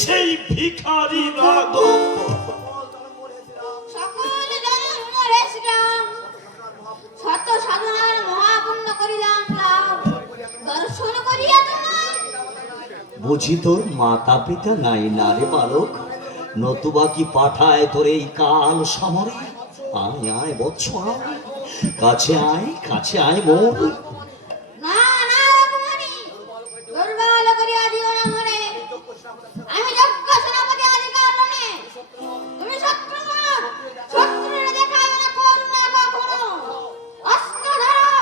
সেই ভিখারি রাঘব। সকল জনম মরে শ্রীরাম, শত সাধনার মহাপুণ্য করিলাম লাভ, দর্শন করিয়া তোমায়। বুঝি তোর মাতা পিতা নাই না রে বালক, নতুবা কি পাঠায় তোর এই কাল সমরে? আয় আয় বৎস আয়, কাছে আয় মোর। না না রঘুমণি, দুর্বল করিয়া দিও না মরে। আমি যজ্ঞ সেনাপতি অধিকার রণে, তুমি শত্রুমত, শত্রুরে দেখাবে না করুণা কখনো। অস্ত্র ধরো,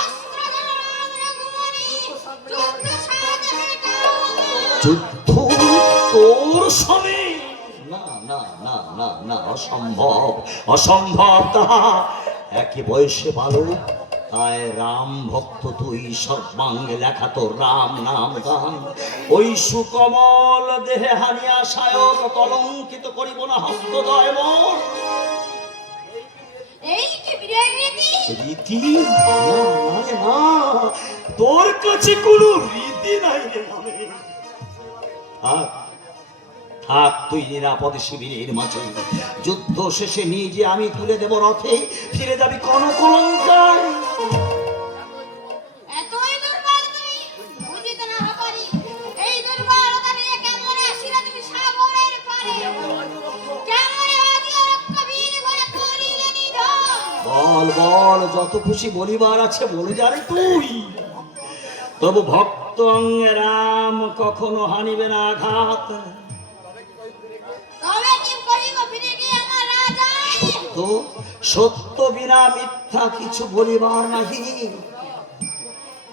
অস্ত্র ধরো রাম রঘুমণি, যুদ্ধ সাজে মেটাও আমার। যুদ্ধ তোর সনে? না না না না না, অসম্ভব অসম্ভব তাহা। একই বয়সে বালক, তাই রাম ভক্ত তুই, সর্বাঙ্গে লেখা তোর রাম নাম গান। ওই সুকমল দেহে হানিয়া সায়ক কলঙ্কিত করিব না হস্তদয় মোর। এই কি বিজয় রীতি? রীতি? না রে না, তোর কাছে কোনো রীতি নাই রে নামে। থাক তুই নিরাপদ শিবিরের মাঝে, যুদ্ধ শেষে নিজে আমি তুলে দেব রথে, ফিরে যাবি কনকলঙ্কায়। এতই দুর্বল তুমি, বুঝিতে না পারি। এই দুর্বলতা নিয়ে কেমনে আসিলা তুমি সাগরের পারে? কেমনে আজিয়া রক্তবীর ঘরে করিলে নিধন? বল বল, যত খুশি বলিবার আছে বলে যা রে তুই। তবু ভক্ত অঙ্গে রাম কখনো হানিবে না আঘাত। তবে কি করিব ফিরে গিয়ে আমার রাজায়? তো সত্য বিনা মিথ্যা কিছু বলিবার নাহি।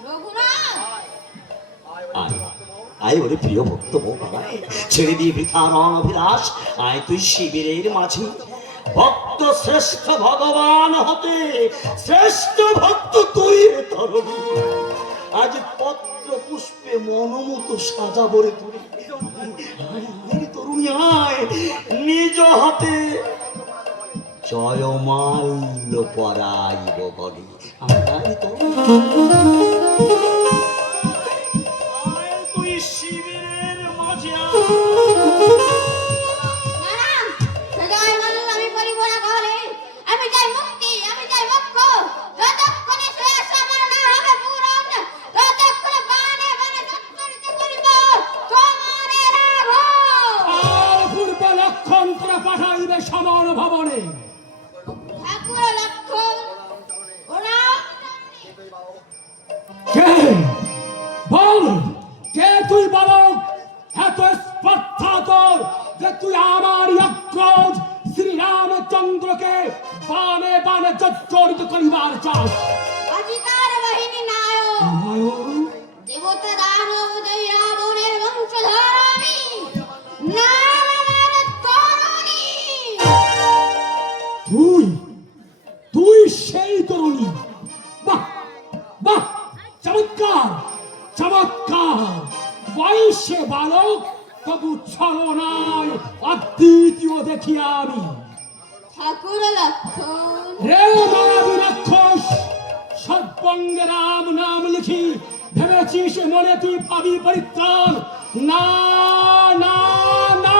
রঘুনাথ, আয় আয় ওরে প্রিয় ভক্ত বোকায়, ছেড়ে দিয়ে বৃথা রণ অভিলাষ, আয় তুই শিবিরের মাঝে। ভক্ত শ্রেষ্ঠ ভগবান হতে শ্রেষ্ঠ ভক্ত তুই রে তরুণী। আজ পত্র পুষ্পে মনোমতো সাজাবো রে তুই। তরুণী আয়, নিজ হাতে জয়মাল্য পরাইব বলি। আয় তুই শিবিরের মাঝে আয়। না না, সদয় মানুষ আমি করিব না গহলে। আমি চাই মুক্তি, আমি চাই মোক্ষ। যতক্ষণে শ্রেয়স আমার না হবে পূরণ, ততক্ষণে বাণে বাণে জর্জরিত করিব তোমারে রাঘব। আর পূর্ব লক্ষণ তোরা পাঠাইবে সমর ভবনে। ঠাকুর লক্ষণ, প্রণাম। কে বল, কে তুই বালক? এত স্পর্ধা তোর যে তুই আমার অগ্রজ শ্রীরামচন্দ্রকে বানে বানে জর্জরিত করিবার চাস? অধিকার বাহিনী নায়ক, দেবতা দানব জয়ী রাবণের বংশধর আমি। নাম আমার তরুণী। তুই তুই সেই তরুণী? বাহ বাহ, চমৎকার চমৎকার। বয়সে বালক, তবু ছলনায় অদ্বিতীয় দেখি আমি। ঠাকুর লক্ষণ, রে মায়াবী রাক্ষস, সর্বঙ্গে রাম নাম লিখি ভেবেছিস মনে তুই পাবি পরিত্রাণ? না না না,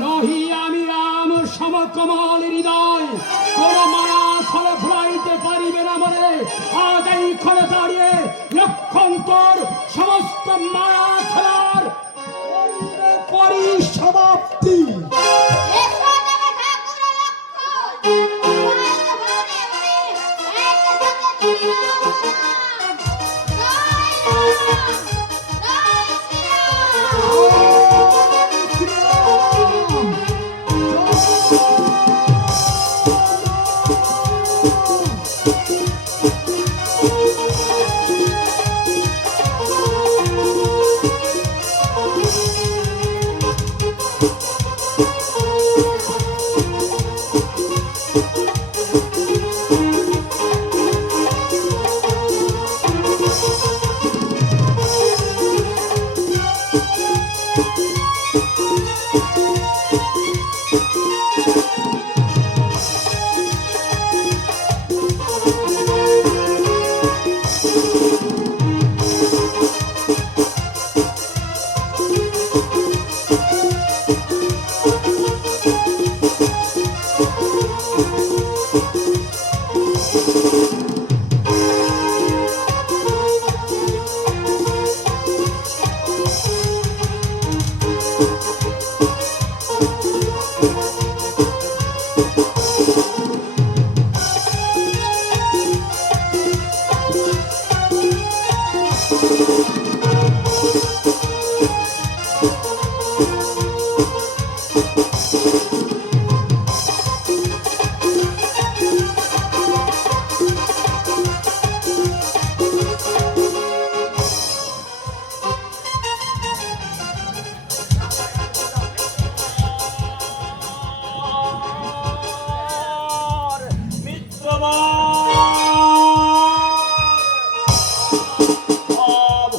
নহি আমি রাম সমকমল হৃদয়, কোন মায়া ছলে ভুলাইতে পারিবে না মনে। আজ এই ক্ষণে দাঁড়িয়ে লক্ষণ তোর সমস্ত মায়া খেলার পরিসমাপ্তি। এসো তবে ঠাকুর লক্ষণ, তোমায় তো বনে বনে একসাথে চলিলাম। জয় রাম, জয় শ্রীরাম।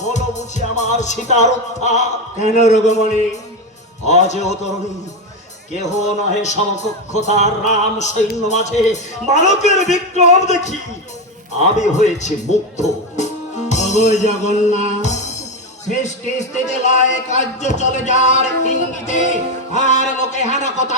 হলো বুঝি আমার সীতার উত্থান। কেন রঘুমণি? আজ অতরণী কেহ নহে সমকক্ষ তার রাম সৈন্য মাঝে বালকের বিক্রম দেখি আমি হয়েছি মুগ্ধ। অভয় জগন্নাথ, শেষ কিস্তিতে লয় কার্য চলে যার ইঙ্গিতে আর লোকে হানা কথা